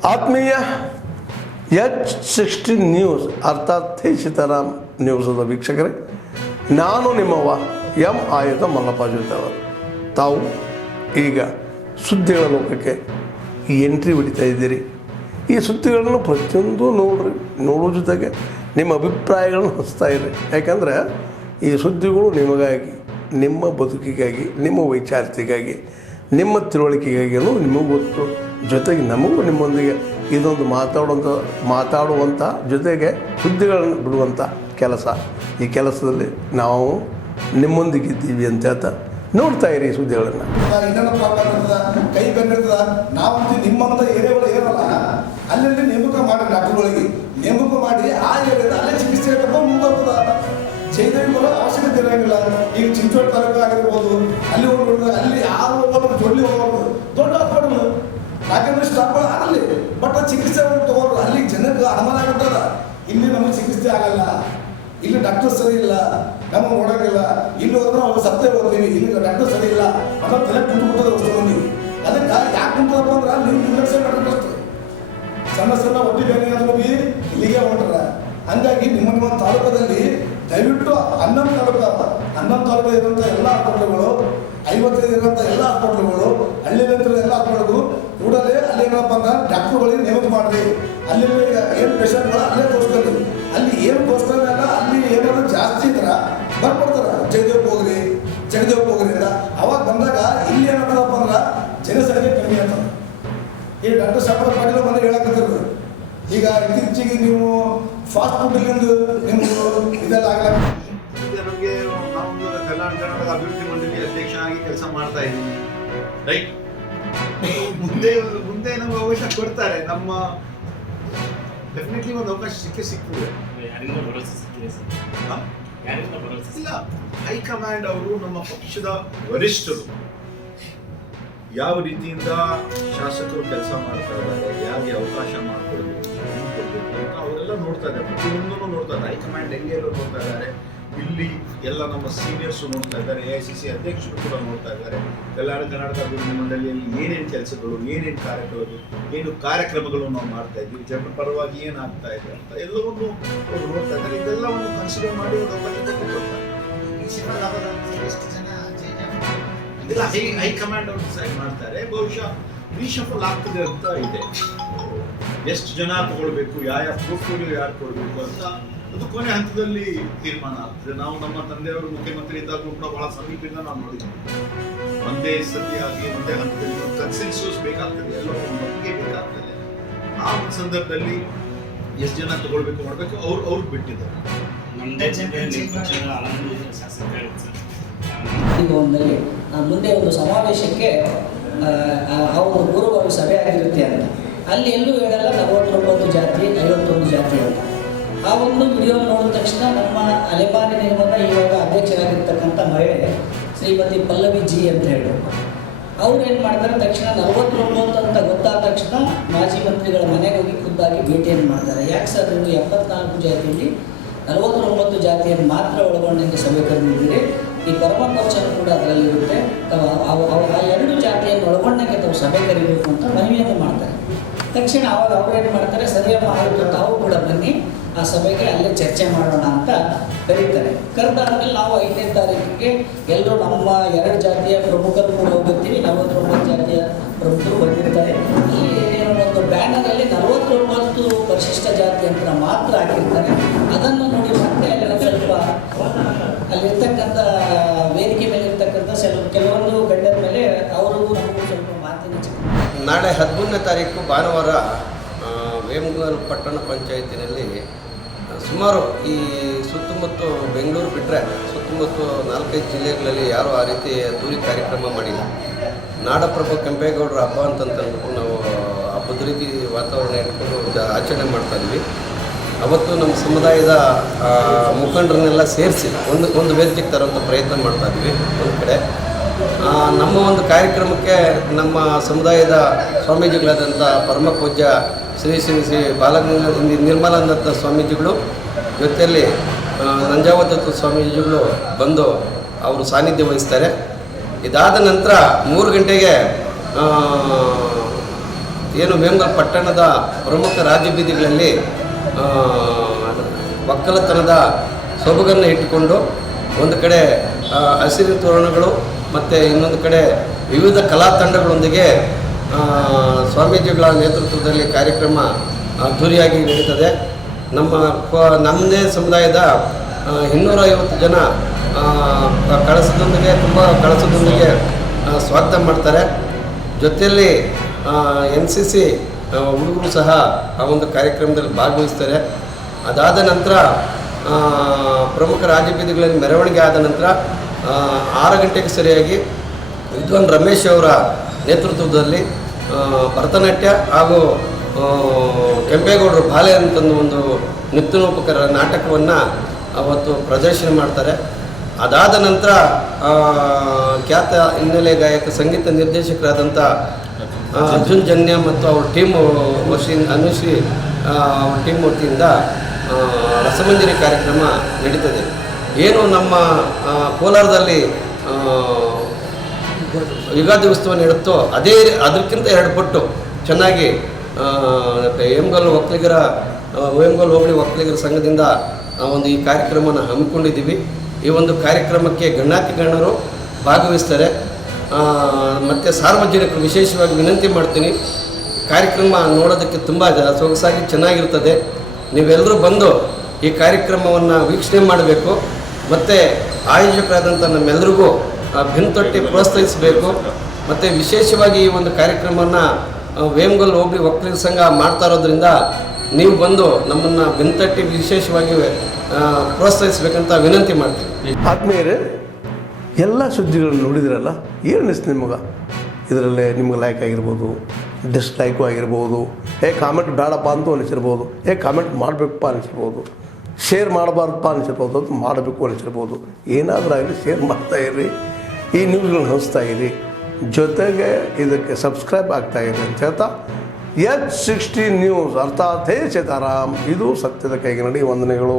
ಆತ್ಮೀಯ H16 news ಅರ್ಥಾತ್ ಸೀತಾರಾಮ್ ನ್ಯೂಸದ ವೀಕ್ಷಕರೇ, ನಾನು ನಿಮ್ಮವ ಎಂ ಆಯುಧ ಮಲ್ಲಪ್ಪ ಜೊತೆಯವರು. ತಾವು ಈಗ ಸುದ್ದಿಗಳ ಲೋಕಕ್ಕೆ ಎಂಟ್ರಿ ಹೊಡಿತಾ ಇದ್ದೀರಿ. ಈ ಸುದ್ದಿಗಳನ್ನು ಪ್ರತಿಯೊಂದು ನೋಡೋ ಜೊತೆಗೆ ನಿಮ್ಮ ಅಭಿಪ್ರಾಯಗಳನ್ನು ಹಚ್ತಾ ಇರಿ. ಯಾಕಂದರೆ ಈ ಸುದ್ದಿಗಳು ನಿಮಗಾಗಿ, ನಿಮ್ಮ ಬದುಕಿಗಾಗಿ, ನಿಮ್ಮ ವೈಚಾರಿಕೆಗಾಗಿ, ನಿಮ್ಮ ತಿಳುವಳಿಕೆಗಾಗಿಯೂ ನಿಮಗೂ ಗೊತ್ತು. ಜೊತೆಗೆ ನಮಗೂ ನಿಮ್ಮೊಂದಿಗೆ ಇದೊಂದು ಮಾತಾಡುವಂಥ ಜೊತೆಗೆ ಸುದ್ದಿಗಳನ್ನು ಬಿಡುವಂಥ ಕೆಲಸ. ಈ ಕೆಲಸದಲ್ಲಿ ನಾವು ನಿಮ್ಮೊಂದಿಗಿದ್ದೀವಿ ಅಂತ ಹೇಳ್ತಾ ನೋಡ್ತಾ ಇರಿ ಸುದ್ದಿಗಳನ್ನು. ಕೈ ಬೆಂದಿರ್ತದ ನಾವಂತೂ ನಿಮ್ಮಂಥ ಏರಿಯಾಗಳು ಏನಲ್ಲ ಅಲ್ಲಿ ನೇಮಕ ಮಾಡಿ ಡಾಕ್ಟರ್ಗಳಿಗೆ ನೇಮಕ ಮಾಡಿ ಆ ಏರಿಯಾದ ಅಲ್ಲೇ ಚಿಕಿತ್ಸೆ ಮುಂದಾಗ್ತದ. ಜೈದೇವಿ ಬರೋ ಅವಶ್ಯಕತೆ ಇರೋಂಗಿಲ್ಲ. ಈಗ ಚಿಂಚೋಳಿ ತಾಲೂಕು ಆಗಿರ್ಬೋದು, ಅಲ್ಲಿ ಹೋಗ್ಬಿಡ್ದು, ಅಲ್ಲಿ ಯಾರು ಹೋಗೋದು ಜೊಳ್ಳಿ ಹೋಗೋದು ದೊಡ್ಡ ಹಾಸ್ಪಿಟಲ್ ಯಾಕಂದ್ರೆ ಸ್ಟಾಪ್ ಆಗಲಿ, ಬಟ್ ಚಿಕಿತ್ಸೆ ತಗೋರು ಅಲ್ಲಿ ಜನಕ್ಕೆ ಅನುಮಾನ ಆಗುತ್ತದ. ಇಲ್ಲಿ ನಮಗೆ ಚಿಕಿತ್ಸೆ ಆಗಲ್ಲ, ಇಲ್ಲಿ ಡಾಕ್ಟರ್ ಸರಿ ಇಲ್ಲ, ನಮಗೆ ನೋಡೋಂಗಿಲ್ಲ, ಇಲ್ಲಿ ಹೋದ್ರೆ ಅವ್ರು ಸತ್ತೇ ಹೋಗ್ತೀವಿ, ಇಲ್ಲಿ ಡಾಕ್ಟರ್ ಸರಿ ಇಲ್ಲ ಅನ್ನೋ ತಲೆ ಕೂತ್ಬಿಡ್ತದೆ ಅಷ್ಟು ಮಂದಿ. ಅದಕ್ಕೆ ಯಾಕೆ ಕುಂತದಪ್ಪ ಅಂದ್ರೆ ನೀವು ನಿರ್ಲಕ್ಷ್ಯ ಮಾಡಬೇಕಷ್ಟು. ಸಣ್ಣ ಸಣ್ಣ ಒಟ್ಟಿ ಬೇರೆ ಹೋಗಿ ಇಲ್ಲಿಗೆ ಹೊಂಟ್ರ. ಹಂಗಾಗಿ ನಿಮ್ಮ ತಾಲೂಕದಲ್ಲಿ ದಯವಿಟ್ಟು 11 ತಾಲೂಕು ಇರುವಂಥ ಎಲ್ಲ ಹಾಸ್ಪಿಟ್ಲುಗಳು, 55 ಇರುವಂಥ ಎಲ್ಲ ಹಾಸ್ಪಿಟ್ಲುಗಳು, ಹಳ್ಳಿಯಲ್ಲಿರೋ ಎಲ್ಲ ಹಾಸ್ಪಿಟ್ಲುಗಳು ಕೂಡಲೇ ಅಲ್ಲಿ ಏನಪ್ಪ ಅಂದ್ರೆ ಡಾಕ್ಟರ್ಗಳಿಗೆ ನೇಮಕ ಮಾಡಿರಿ. ಅಲ್ಲಿ ಏನು ಪೇಷಂಟ್ಗಳು ಅಲ್ಲೇ ತೋರಿಸ್ತಾರೆ. ಅಲ್ಲಿ ಏನು ತೋರಿಸ್ತಾರಲ್ಲ, ಅಲ್ಲಿ ಏನಾದ್ರು ಜಾಸ್ತಿ ಇದ್ರೆ ಬರ್ಕೊಡ್ತಾರೆ, ಜಗದೇವ್ಗೆ ಹೋಗ್ರಿ ಅಂತ. ಅವಾಗ ಬಂದಾಗ ಇಲ್ಲಿ ಏನಪ್ಪ ಅಂದ್ರೆ ಜನಸಂಖ್ಯೆ ಕಮ್ಮಿ ಆಗ್ತದೆ. ಈ ಡಾಕ್ಟರ್ ಶಾಪರ್ ಪಾಟೀಲ್ ಮನೆ ಹೇಳಕತ್ತಿದ್ರು, ಈಗ ಇತ್ತೀಚೆಗೆ ನೀವು ಫಾಸ್ಟ್ ಫುಡ್ಲಿಂದ ನಿಮ್ದು ಇದೆಲ್ಲ ಆಗಲ್ಲ. ನಮಗೆ ನಾವೊಂದು ಕರ್ನಾಟಕ ಅಭಿವೃದ್ಧಿ ಮಂಡಳಿ ಅಧ್ಯಕ್ಷನಾಗಿ ಕೆಲಸ ಮಾಡ್ತಾ ಇದ್ದೀನಿ, ರೈಟ್. ಮುಂದೆ ನಮ್ಗೆ ಅವಕಾಶ ಕೊಡ್ತಾರೆ, ನಮ್ಮ ಡೆಫಿನೆಟ್ಲಿ ಒಂದು ಅವಕಾಶ ಸಿಗ್ತದೆ. ಇಲ್ಲ, ಹೈಕಮಾಂಡ್ ಅವರು ನಮ್ಮ ಪಕ್ಷದ ವರಿಷ್ಠರು ಯಾವ ರೀತಿಯಿಂದ ಶಾಸಕರು ಕೆಲಸ ಮಾಡ್ತಾ ಇದ್ದಾರೆ, ಯಾರಿಗೆ ಅವಕಾಶ ಮಾಡಿಕೊಡ್ಬೇಕು ಅಂತ ಅವರೆಲ್ಲ ನೋಡ್ತಾ ಇದ್ದಾರೆ. ಪ್ರತಿಯೊಂದನ್ನು ನೋಡ್ತಾ ಇದ್ದಾರೆ. ಹೈಕಮಾಂಡ್ ಹೆಂಗೆಲ್ಲೂ ನೋಡ್ತಾ ಇದ್ದಾರೆ. ಇಲ್ಲಿ ಎಲ್ಲ ನಮ್ಮ ಸೀನಿಯರ್ಸು ನೋಡ್ತಾ ಇದ್ದಾರೆ, AICC ಅಧ್ಯಕ್ಷರು ಕೂಡ ನೋಡ್ತಾ ಇದ್ದಾರೆ. ಕರ್ನಾಟಕ ಅಭಿವೃದ್ಧಿ ಮಂಡಳಿಯಲ್ಲಿ ಏನೇನು ಕೆಲಸಗಳು, ಏನೇನು ಕಾರ್ಯಕ್ರಮಗಳು ನಾವು ಮಾಡ್ತಾ ಇದ್ದೀವಿ, ಜನರ ಪರವಾಗಿ ಏನಾಗ್ತಾ ಇದೆ ಅಂತ ಎಲ್ಲವನ್ನೂ ಅವರು ನೋಡ್ತಾ ಇದ್ದಾರೆ. ಇದೆಲ್ಲವನ್ನು ಕನ್ಸಿಡರ್ ಮಾಡಿ ಒಂದು ಹೈಕಮಾಂಡ್ ಅವರು ಡಿಸೈಡ್ ಮಾಡ್ತಾರೆ. ಬಹುಶಃ ರೀಶಫಲ್ ಆಗ್ತದೆ ಅಂತ ಇದೆ. ಎಷ್ಟು ಜನ ತಗೊಳ್ಬೇಕು, ಯಾವ ಪೋರ್ಟ್ಫೋಲಿಯೋ ಯಾರು ಕೊಡಬೇಕು ಅಂತ ಅದು ಕೊನೆ ಹಂತದಲ್ಲಿ ತೀರ್ಮಾನ ಆಗ್ತದೆ. ನಾವು ನಮ್ಮ ತಂದೆಯವರು ಮುಖ್ಯಮಂತ್ರಿ ಇದ್ದಾಗಲೂ ಕೂಡ ಬಹಳ ಸಮೀಪದಿಂದ ನಾವು ನೋಡಿದ್ವಿ. ಒಂದೇ ಸತಿಯಾಗಿ ಒಂದೇ ಹಂತದಲ್ಲಿ ಕನ್ಸೆನ್ಸಸ್ ಬೇಕಾಗ್ತದೆ, ಎಲ್ಲರೂ ಒಟ್ಟಿಗೆ ಬೇಕಾಗ್ತದೆ. ಆ ಒಂದು ಸಂದರ್ಭದಲ್ಲಿ ಎಷ್ಟು ಜನ ತಗೊಳ್ಬೇಕು ಮಾಡಬೇಕು ಅವ್ರಿಗೆ ಬಿಟ್ಟಿದ್ದಾರೆ. ಮುಂದೆ ಒಂದು ಸಮಾವೇಶಕ್ಕೆ ಅವರು ಪೂರ್ವಭಾವಿ ಸಭೆ ಆಗಿರುತ್ತೆ ಅಂತ ಅಲ್ಲಿ ಎಲ್ಲೂ ಹೇಳಲ್ಲ 49 ಜಾತಿ 51 ಜಾತಿ ಅಂತ. ಆ ಒಂದು ವಿಡಿಯೋ ನೋಡಿದ ತಕ್ಷಣ ನಮ್ಮ ಅಲೆಮಾರಿ ನಿಗಮದ ಇವಾಗ ಅಧ್ಯಕ್ಷರಾಗಿರ್ತಕ್ಕಂಥ ಮಹಿಳೆ ಶ್ರೀಮತಿ ಪಲ್ಲವಿ ಜಿ ಅಂತ ಹೇಳಿ ಅವ್ರು ಏನು ಮಾಡ್ತಾರೆ, ತಕ್ಷಣ 49 ಅಂತ ಗೊತ್ತಾದ ತಕ್ಷಣ ಮಾಜಿ ಮಂತ್ರಿಗಳ ಮನೆಗೆ ಹೋಗಿ ಖುದ್ದಾಗಿ ಭೇಟಿಯನ್ನು ಮಾಡ್ತಾರೆ. ಯಾಕೆ ಸರ್ ನೀವು 74 ಜಾತಿಯಲ್ಲಿ 49 ಜಾತಿಯನ್ನು ಮಾತ್ರ ಒಳಗೊಂಡಂಗೆ ಸಭೆ ಕರೆದಿದ್ದೀರಿ, ಈ ಪರಮಕೋಚರು ಕೂಡ ಅದರಲ್ಲಿರುತ್ತೆ, ಆ 2 ಜಾತಿಯನ್ನು ಒಳಗೊಂಡಂಗೆ ತಾವು ಸಭೆ ಕರಿಬೇಕು ಅಂತ ಮನವಿಯನ್ನು ಮಾಡ್ತಾರೆ. ತಕ್ಷಣ ಅವಾಗ ಅವ್ರು ಏನು ಮಾಡ್ತಾರೆ, ಸರಿಯಮ್ಮ ಆಯಿತು ತಾವು ಕೂಡ ಬನ್ನಿ ಆ ಸಭೆಗೆ ಅಲ್ಲೇ ಚರ್ಚೆ ಮಾಡೋಣ ಅಂತ ಕರೀತಾರೆ. ಕರೆದಾದ್ಮೇಲೆ ನಾವು 5ನೇ ತಾರೀಕಿಗೆ ಎಲ್ಲರೂ ನಮ್ಮ 2 ಜಾತಿಯ ಪ್ರಮುಖರು ಕೂಡ ಹೋಗುತ್ತೀವಿ. 49 ಜಾತಿಯ ಪ್ರಮುಖರು ಬಂದಿರ್ತಾರೆ. ಈ ಒಂದು ಬ್ಯಾನರಲ್ಲಿ 49 ಪರಿಶಿಷ್ಟ ಜಾತಿ ಅಂತ ಮಾತ್ರ ಹಾಕಿರ್ತಾರೆ. ಅದನ್ನು ನೋಡಿ ಮತ್ತೆ ಅಲ್ಲಿ ಸ್ವಲ್ಪ ಅಲ್ಲಿರ್ತಕ್ಕಂಥ ವೇದಿಕೆ ಮೇಲೆ ಇರ್ತಕ್ಕಂಥ ಕೆಲವೊಂದು ಗಣ್ಯರ ಮೇಲೆ ಅವರಿಗೂ ನಮಗೂ ಸ್ವಲ್ಪ ಮಾತಿನ ನಾಳೆ 13ನೇ ತಾರೀಕು ಭಾನುವಾರ ವೇಮಗಲ್ ಪಟ್ಟಣ ಪಂಚಾಯತಿನಲ್ಲಿ ಸುಮಾರು ಈ ಸುತ್ತಮುತ್ತ ಬೆಂಗಳೂರು ಬಿಟ್ಟರೆ ಸುತ್ತಮುತ್ತ 4-5 ಜಿಲ್ಲೆಗಳಲ್ಲಿ ಯಾರೂ ಆ ರೀತಿ ಅದ್ದೂರಿ ಕಾರ್ಯಕ್ರಮ ಮಾಡಿಲ್ಲ. ನಾಡಪ್ರಭು ಕೆಂಪೇಗೌಡರ ಹಬ್ಬ ಅಂತಂದ್ಬಿಟ್ಟು ನಾವು ಹಬ್ಬದ ರೀತಿ ವಾತಾವರಣ ಇಟ್ಕೊಂಡು ಆಚರಣೆ ಮಾಡ್ತಾಯಿದ್ವಿ. ಅವತ್ತು ನಮ್ಮ ಸಮುದಾಯದ ಮುಖಂಡರನ್ನೆಲ್ಲ ಸೇರಿಸಿ ಒಂದು ವೇದಿಕೆಗೆ ತರುವಂಥ ಪ್ರಯತ್ನ ಮಾಡ್ತಾಯಿದ್ವಿ. ಒಂದು ಕಡೆ ನಮ್ಮ ಒಂದು ಕಾರ್ಯಕ್ರಮಕ್ಕೆ ನಮ್ಮ ಸಮುದಾಯದ ಸ್ವಾಮೀಜಿಗಳಾದಂಥ ಪರಮ ಪೂಜ್ಯ ಶ್ರೀ ನಿರ್ಮಲಾನಂದ ಸ್ವಾಮೀಜಿಗಳು ಜೊತೆಯಲ್ಲಿ ನಂಜಾವದತ್ತ ಸ್ವಾಮೀಜಿಗಳು ಬಂದು ಅವರು ಸಾನ್ನಿಧ್ಯ ವಹಿಸ್ತಾರೆ. ಇದಾದ ನಂತರ 3 ಗಂಟೆಗೆ ಏನು ವೇಮಗಲ್ ಪಟ್ಟಣದ ಪ್ರಮುಖ ರಾಜ್ಯ ಬೀದಿಗಳಲ್ಲಿ ಒಕ್ಕಲತನದ ಸೊಬಗನ್ನು ಇಟ್ಟುಕೊಂಡು ಒಂದು ಕಡೆ ಹಸಿರು ತೋರಣಗಳು ಮತ್ತು ಇನ್ನೊಂದು ಕಡೆ ವಿವಿಧ ಕಲಾ ತಂಡಗಳೊಂದಿಗೆ ಸ್ವಾಮೀಜಿಗಳ ನೇತೃತ್ವದಲ್ಲಿ ಕಾರ್ಯಕ್ರಮ ಅದ್ಧೂರಿಯಾಗಿ ನಡೀತದೆ. ನಮ್ಮದೇ ಸಮುದಾಯದ 250 ಜನ ಕಳಸದೊಂದಿಗೆ ಸ್ವಾಗತ ಮಾಡ್ತಾರೆ. ಜೊತೆಯಲ್ಲಿ NCC ಹುಡುಗರು ಸಹ ಆ ಒಂದು ಕಾರ್ಯಕ್ರಮದಲ್ಲಿ ಭಾಗವಹಿಸ್ತಾರೆ. ಅದಾದ ನಂತರ ಪ್ರಮುಖ ರಾಜ್ಯ ಬೀದಿಗಳಲ್ಲಿ ಮೆರವಣಿಗೆ ಆದ ನಂತರ 6 ಗಂಟೆಗೆ ಸರಿಯಾಗಿ ವಿದ್ವಾನ್ ರಮೇಶ್ ಅವರ ನೇತೃತ್ವದಲ್ಲಿ ಭರತನಾಟ್ಯ ಹಾಗೂ ಕೆಂಪೇಗೌಡರು ಬಾಲೆ ಅಂತಂದು ಒಂದು ನೃತ್ಯೋಪಕರ ನಾಟಕವನ್ನು ಅವತ್ತು ಪ್ರದರ್ಶನ ಮಾಡ್ತಾರೆ. ಅದಾದ ನಂತರ ಖ್ಯಾತ ಹಿನ್ನೆಲೆ ಗಾಯಕ ಸಂಗೀತ ನಿರ್ದೇಶಕರಾದಂಥ ಅರ್ಜುನ್ ಜನ್ಯ ಮತ್ತು ಅವ್ರ ಟೀಮು ಅನುಶ್ರೀ ಅವ್ರ ಟೀಮ್ ವತಿಯಿಂದ ರಸಮಂಜರಿ ಕಾರ್ಯಕ್ರಮ ನಡೀತದೆ. ಏನು ನಮ್ಮ ಕೋಲಾರದಲ್ಲಿ ಯುಗಾದಿ ಉತ್ಸವ ನಡೆಯುತ್ತೋ ಅದಕ್ಕಿಂತ 2 ಪಟ್ಟು ಚೆನ್ನಾಗಿ ವೇಮಗಲ್ ಹೋಬಳಿ ಒಕ್ಕಲಿಗರ ಸಂಘದಿಂದ ಒಂದು ಈ ಕಾರ್ಯಕ್ರಮನ ಹಮ್ಮಿಕೊಂಡಿದ್ದೀವಿ. ಈ ಒಂದು ಕಾರ್ಯಕ್ರಮಕ್ಕೆ ಗಣ್ಯರು ಭಾಗವಹಿಸ್ತಾರೆ. ಮತ್ತು ಸಾರ್ವಜನಿಕರು ವಿಶೇಷವಾಗಿ ವಿನಂತಿ ಮಾಡ್ತೀನಿ, ಕಾರ್ಯಕ್ರಮ ನೋಡೋದಕ್ಕೆ ತುಂಬ ಸೊಗಸಾಗಿ ಚೆನ್ನಾಗಿರ್ತದೆ. ನೀವೆಲ್ಲರೂ ಬಂದು ಈ ಕಾರ್ಯಕ್ರಮವನ್ನು ವೀಕ್ಷಣೆ ಮಾಡಬೇಕು. ಮತ್ತು ಆಯೋಜಕರಾದಂಥ ನಮ್ಮೆಲ್ಲರಿಗೂ ಬೆನ್ತಟ್ಟಿ ಪ್ರೋತ್ಸಾಹಿಸಬೇಕು. ಮತ್ತು ವಿಶೇಷವಾಗಿ ಈ ಒಂದು ಕಾರ್ಯಕ್ರಮವನ್ನು ವೇಮಗಲ್ ಹೋಬಳಿ ಒಕ್ಕಲಿಗರ ಸಂಘ ಮಾಡ್ತಾ ಇರೋದ್ರಿಂದ ನೀವು ಬಂದು ನಮ್ಮನ್ನು ಬೆನ್ತಟ್ಟಿ ವಿಶೇಷವಾಗಿ ಪ್ರೋತ್ಸಾಹಿಸಬೇಕಂತ ವಿನಂತಿ ಮಾಡ್ತೀನಿ. ಆದ್ಮೇಲೆ ಎಲ್ಲ ಸುದ್ದಿಗಳನ್ನು ನೋಡಿದ್ರಲ್ಲ, ಏನು ಅನಿಸ್ತು ನಿಮಗೆ? ಇದರಲ್ಲೇ ನಿಮ್ಗೆ ಲೈಕ್ ಆಗಿರ್ಬೋದು, ಡಿಸ್ಲೈಕು ಆಗಿರ್ಬೋದು, ಕಾಮೆಂಟ್ ಬೇಡಪ್ಪ ಅಂತೂ ಅನಿಸಿರ್ಬೋದು, ಕಾಮೆಂಟ್ ಮಾಡಬೇಕಪ್ಪ ಅನಿಸಿರ್ಬೋದು, ಶೇರ್ ಮಾಡಬಾರ್ದಪ್ಪ ಅನಿಸಿರ್ಬೋದು, ಅದು ಮಾಡಬೇಕು ಅನಿಸಿರ್ಬೋದು. ಏನಾದರೂ ಆಗಲಿ ಶೇರ್ ಮಾಡ್ತಾಯಿರಿ, ಈ ನ್ಯೂಸ್ಗಳನ್ನ ಹಂಚ್ತಾ ಇರಿ, ಜೊತೆಗೆ ಇದಕ್ಕೆ ಸಬ್ಸ್ಕ್ರೈಬ್ ಆಗ್ತಾಯಿರಿ ಅಂತ ಹೇಳ್ತಾ H16 ನ್ಯೂಸ್ ಅರ್ಥಾತ್ ಹೇ ಸೀತಾರಾಮ್, ಇದು ಸತ್ಯದ ಕೈಗೆ ನಡಿ. ವಂದನೆಗಳು.